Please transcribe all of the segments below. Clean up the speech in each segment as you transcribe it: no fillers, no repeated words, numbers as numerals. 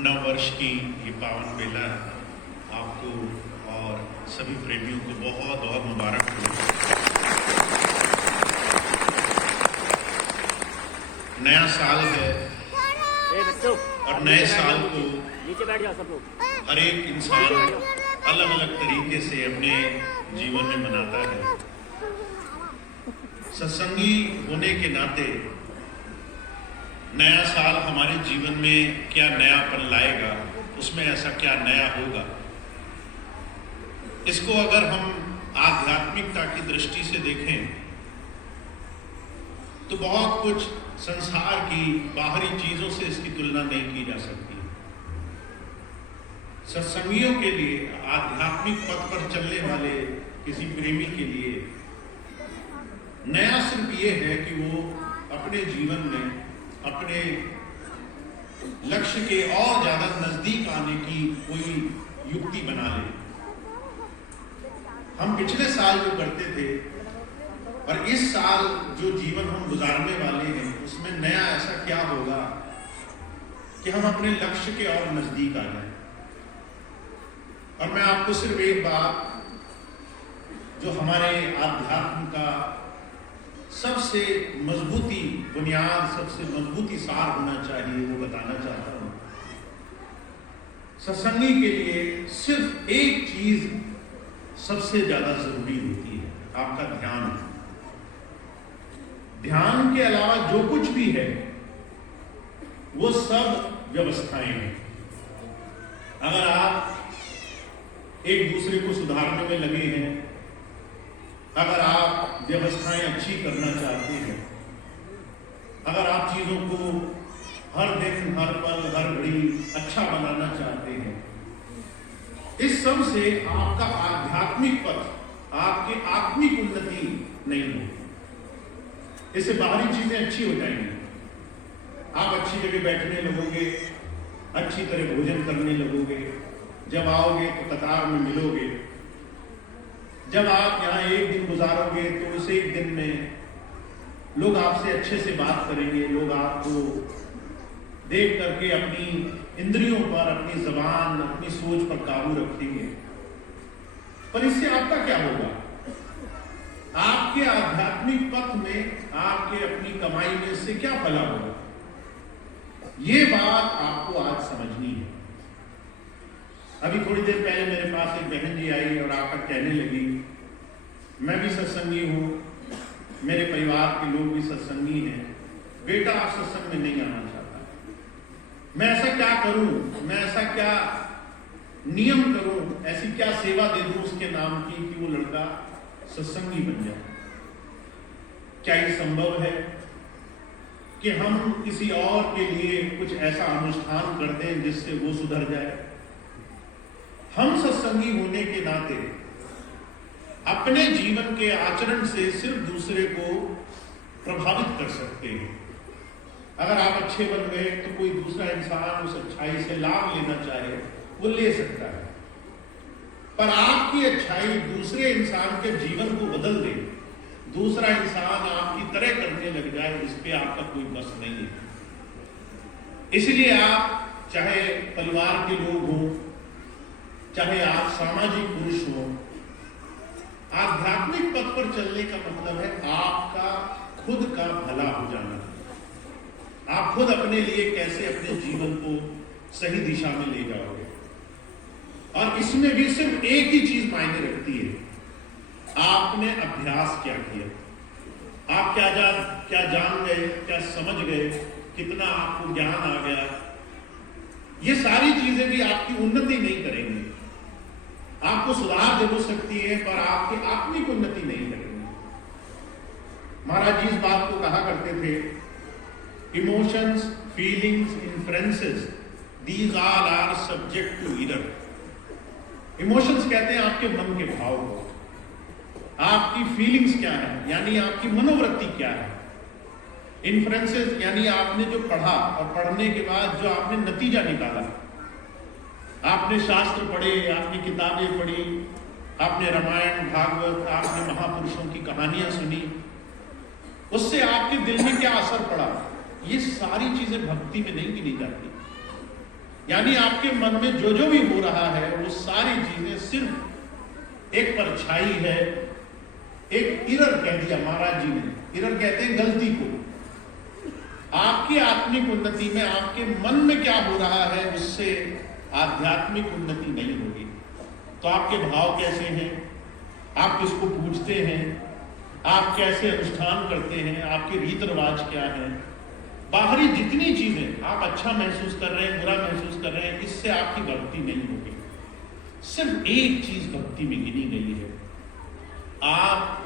नव वर्ष की ये पावन बेला आपको और सभी प्रेमियों को बहुत बहुत मुबारक हो। नया साल है और नए साल को हर एक इंसान अलग अलग तरीके से अपने जीवन में मनाता है। सत्संगी होने के नाते नया साल हमारे जीवन में क्या नयापन लाएगा, उसमें ऐसा क्या नया होगा, इसको अगर हम आध्यात्मिकता की दृष्टि से देखें तो बहुत कुछ संसार की बाहरी चीजों से इसकी तुलना नहीं की जा सकती। सत्संगियों के लिए, आध्यात्मिक पथ पर चलने वाले किसी प्रेमी के लिए नया सिर्फ ये है कि वो अपने जीवन में अपने लक्ष्य के और ज्यादा नजदीक आने की कोई युक्ति बना ले। हम पिछले साल जो करते थे और इस साल जो जीवन हम गुजारने वाले हैं उसमें नया ऐसा क्या होगा कि हम अपने लक्ष्य के और नजदीक आ जाए। और मैं आपको सिर्फ एक बात जो हमारे आध्यात्म का सबसे मजबूती बुनियाद, सबसे मजबूती सार होना चाहिए वो बताना चाहता हूं। सत्संगी के लिए सिर्फ एक चीज सबसे ज्यादा जरूरी होती है, आपका ध्यान। ध्यान के अलावा जो कुछ भी है वो सब व्यवस्थाएं हैं। अगर आप एक दूसरे को सुधारने में लगे हैं, अगर आप व्यवस्थाएं अच्छी करना चाहते हैं, अगर आप चीजों को हर दिन, हर पल, हर घड़ी अच्छा बनाना चाहते हैं, इस सब से आपका आध्यात्मिक पथ, आपकी आत्मिक उन्नति नहीं होगी। इससे बाहरी चीजें अच्छी हो जाएंगी। आप अच्छी जगह बैठने लगोगे, अच्छी तरह भोजन करने लगोगे, जब आओगे तो कतार में मिलोगे, जब आप यहाँ एक दिन गुजारोगे तो उस एक दिन में लोग आपसे अच्छे से बात करेंगे, लोग आपको देख करके अपनी इंद्रियों पर, अपनी जबान, अपनी सोच पर काबू रखेंगे। पर इससे आपका क्या होगा? आपके आध्यात्मिक पथ में, आपके अपनी कमाई में इससे क्या भला होगा? ये बात आपको आज समझनी है। अभी थोड़ी देर पहले मेरे पास एक बहन जी आई और आकर कहने लगी, मैं भी सत्संगी हूं, मेरे परिवार के लोग भी सत्संगी हैं, बेटा आप सत्संग में नहीं आना चाहता, मैं ऐसा क्या करूं, मैं ऐसा क्या नियम करूं, ऐसी क्या सेवा दे दूं उसके नाम की कि वो लड़का सत्संगी बन जाए? क्या ये संभव है कि हम किसी और के लिए कुछ ऐसा अनुष्ठान कर दें जिससे वो सुधर जाए? हम सत्संगी होने के नाते अपने जीवन के आचरण से सिर्फ दूसरे को प्रभावित कर सकते हैं। अगर आप अच्छे बन गए तो कोई दूसरा इंसान उस अच्छाई से लाभ लेना चाहे वो ले सकता है, पर आपकी अच्छाई दूसरे इंसान के जीवन को बदल दे, दूसरा इंसान आपकी तरह करने लग जाए, इस पे आपका कोई बस नहीं है। इसलिए आप चाहे परिवार के लोग हों, चाहे आप सामाजिक पुरुष हो, आध्यात्मिक पथ पर चलने का मतलब है आपका खुद का भला हो जाना। आप खुद अपने लिए कैसे अपने जीवन को सही दिशा में ले जाओगे। और इसमें भी सिर्फ एक ही चीज मायने रखती है, आपने अभ्यास क्या किया, आप क्या जान गए, क्या समझ गए, कितना आपको ज्ञान आ गया। ये सारी चीजें भी आपकी उन्नति नहीं करेंगी। आपको सुधार दे हो सकती है पर आपकी आत्मिक उन्नति नहीं करेंगे। महाराज जी इस बात को कहा करते थे, emotions, feelings, influences, these all are subject to either. Emotions कहते हैं आपके मन के भाव को, आपकी फीलिंग्स क्या है यानी आपकी मनोवृत्ति क्या है, इन्फ्लुएंसेस यानी आपने जो पढ़ा और पढ़ने के बाद जो आपने नतीजा निकाला, आपने शास्त्र पढ़े, आपने किताबें पढ़ी, आपने रामायण, भागवत, आपने महापुरुषों की कहानियां सुनी, उससे आपके दिल में क्या असर पड़ा, ये सारी चीजें भक्ति में नहीं गिनी जाती। यानी आपके मन में जो जो भी हो रहा है वो सारी चीजें सिर्फ एक परछाई है, एक इरर कह दिया महाराज जी ने, इरर कहते हैं गलती को। आपकी आत्मिक उन्नति में आपके मन में क्या हो रहा है उससे आध्यात्मिक उन्नति नहीं होगी। तो आपके भाव कैसे हैं, आप किसको पूजते हैं, आप कैसे अनुष्ठान करते हैं, आपके रीत रिवाज क्या है, बाहरी जितनी चीजें आप अच्छा महसूस कर रहे हैं, बुरा महसूस कर रहे हैं, इससे आपकी भक्ति नहीं होगी। सिर्फ एक चीज भक्ति में गिनी गई है, आप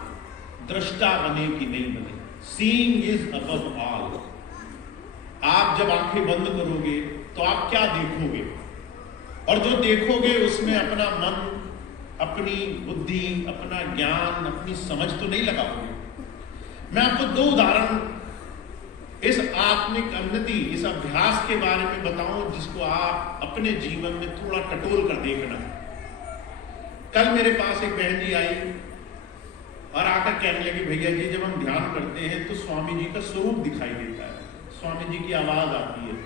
दृष्टा बने कि नहीं बने। Seeing is above all. आप जब आंखें बंद करोगे तो आप क्या देखोगे, और जो देखोगे उसमें अपना मन, अपनी बुद्धि, अपना ज्ञान, अपनी समझ तो नहीं लगाओगे। मैं आपको दो उदाहरण इस आत्मिक उन्नति, इस अभ्यास के बारे में बताऊं जिसको आप अपने जीवन में थोड़ा टटोल कर देखना। कल मेरे पास एक बहन जी आई और आकर कहने लगी, भैया जी जब हम ध्यान करते हैं तो स्वामी जी का स्वरूप दिखाई देता है, स्वामी जी की आवाज आती है,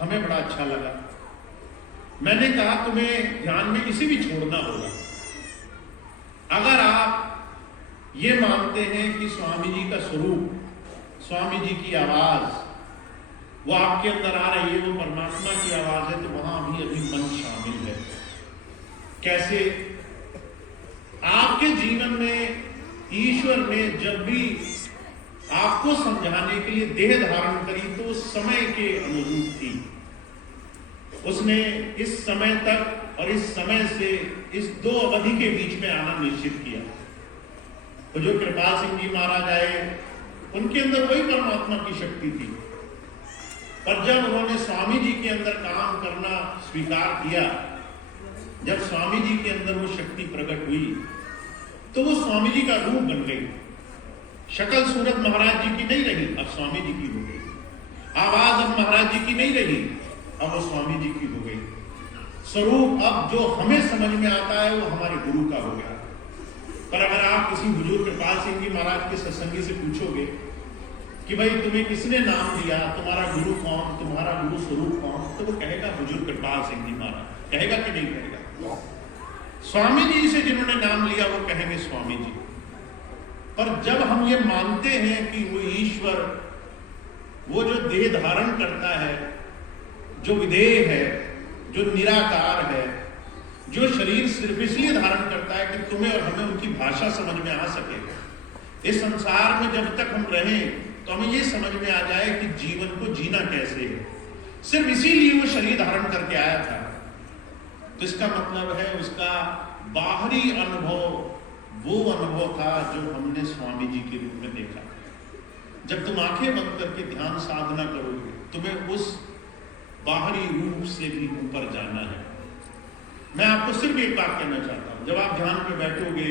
हमें बड़ा अच्छा लगा। मैंने कहा तुम्हें ध्यान में इसी भी छोड़ना होगा। अगर आप ये मानते हैं कि स्वामी जी का स्वरूप, स्वामी जी की आवाज वो आपके अंदर आ रही है, वो परमात्मा की आवाज है, तो वहां अभी मन शामिल है। कैसे? आपके जीवन में ईश्वर ने जब भी आपको समझाने के लिए देह धारण करी तो समय के अनुरूप थी। उसने इस समय तक और इस समय से इस दो अवधि के बीच में आना निश्चित किया। तो जो कृपाल सिंह जी महाराज आए, उनके अंदर वही परमात्मा की शक्ति थी, पर जब उन्होंने स्वामी जी के अंदर काम करना स्वीकार किया, जब स्वामी जी के अंदर वो शक्ति प्रकट हुई तो वो स्वामी जी का रूप बन गई। शक्ल सूरत महाराज जी की नहीं रही, अब स्वामी जी की हो गई। आवाज अब महाराज जी की नहीं रही, अब वो स्वामी जी की हो गई। स्वरूप अब जो हमें समझ में आता है वो हमारे गुरु का हो गया। पर अगर आप किसी हुजूर कृपाल सिंह जी महाराज के सत्संगी से पूछोगे कि भाई तुम्हें किसने नाम दिया, तुम्हारा गुरु कौन, तुम्हारा गुरु स्वरूप कौन, तो वो कहेगा हुजूर कृपाल सिंह जी महाराज। कहेगा कि नहीं कहेगा? स्वामी जी से जिन्होंने नाम लिया वो कहेंगे स्वामी जी। पर जब हम ये मानते हैं कि वो ईश्वर, वो जो देह धारण करता है, जो विधेय है, जो निराकार है, जो शरीर सिर्फ इसलिए धारण करता है कि तुम्हें और हमें उनकी भाषा समझ में आ सके। इस संसार में जब तक हम रहें तो हमें ये समझ में आ जाए कि जीवन को जीना कैसे है, सिर्फ इसीलिए वो शरीर धारण करके आया था। तो इसका मतलब है उसका बाहरी अनुभव वो अनुभव था जो हमने स्वामी जी के रूप में देखा। जब तुम आंखें बंद करके ध्यान साधना करोगे, तुम्हें उस बाहरी रूप से भी ऊपर जाना है। मैं आपको सिर्फ एक बात कहना चाहता हूं, जब आप ध्यान पे बैठोगे,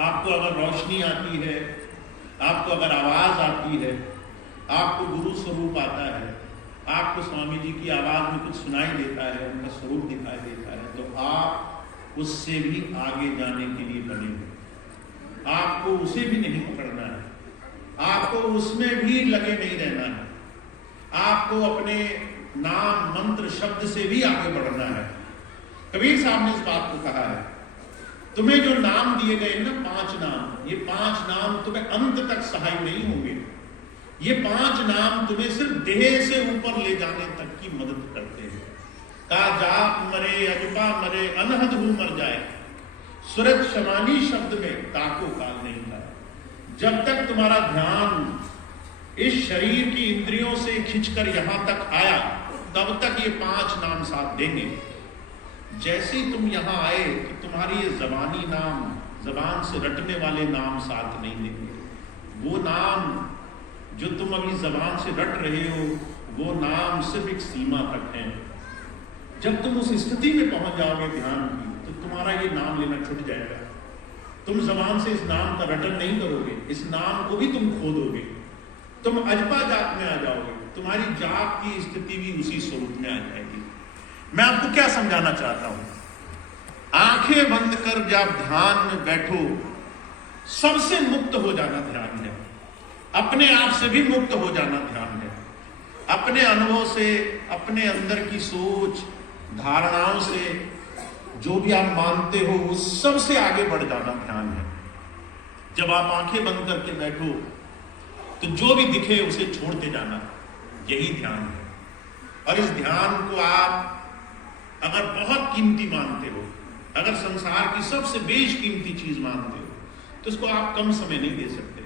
आपको अगर रोशनी आती है, आपको अगर आवाज आती है, आपको गुरु स्वरूप आता है, आपको स्वामी जी की आवाज में कुछ सुनाई देता है, उनका स्वरूप दिखाई देता है, तो आप उससे भी आगे जाने के लिए बने हो। आपको उसे भी नहीं पकड़ना है, आपको उसमें भी लगे नहीं रहना है, आपको अपने नाम मंत्र शब्द से भी आगे बढ़ना है। कबीर साहब ने इस बात को कहा है, तुम्हें जो नाम दिए गए ना, 5 नाम, ये 5 नाम तुम्हें अंत तक सहाय नहीं होंगे। ये 5 नाम तुम्हें सिर्फ देह से ऊपर ले जाने तक की मदद करते हैं। का जाप मरे अजपा मरे अनहद हूं मर जाए, सुरत शमानी शब्द में ताको काल नहीं था। जब तक तुम्हारा ध्यान इस शरीर की इंद्रियों से खिंचकर यहां तक आया, तब तक ये 5 नाम साथ देंगे। जैसे ही तुम यहां आए कि तुम्हारी ये जबानी नाम, जबान से रटने वाले नाम साथ नहीं देंगे। वो नाम जो तुम अभी जबान से रट रहे हो, वो नाम सिर्फ एक सीमा तक है। जब तुम उस स्थिति में पहुंच जाओगे ध्यान की, तो तुम्हारा ये नाम लेना छूट जाएगा। तुम जबान से इस नाम का रटन नहीं करोगे, इस नाम को भी तुम खो दोगे, तुम अजपा जाप में आ जाओगे, तुम्हारी जाप की स्थिति भी उसी स्वरूप में आ जाएगी। मैं आपको क्या समझाना चाहता हूं, आंखें बंद कर जब ध्यान में बैठो, सबसे मुक्त हो जाना ध्यान है, अपने आप से भी मुक्त हो जाना ध्यान है। अपने अनुभव से, अपने अंदर की सोच धारणाओं से जो भी आप मानते हो उस सब से आगे बढ़ जाना ध्यान है। जब आप आंखें बंद करके बैठो तो जो भी दिखे उसे छोड़ते जाना, यही ध्यान है। और इस ध्यान को आप अगर बहुत कीमती मानते हो, अगर संसार की सबसे बेशकीमती चीज मानते हो, तो इसको आप कम समय नहीं दे सकते।